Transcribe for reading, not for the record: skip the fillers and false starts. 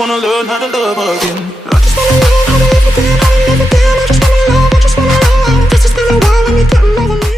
wanna learn how to love again. I just wanna learn how to live again, how to live again. I just wanna love, I just wanna love. This has been a while and you're getting over me.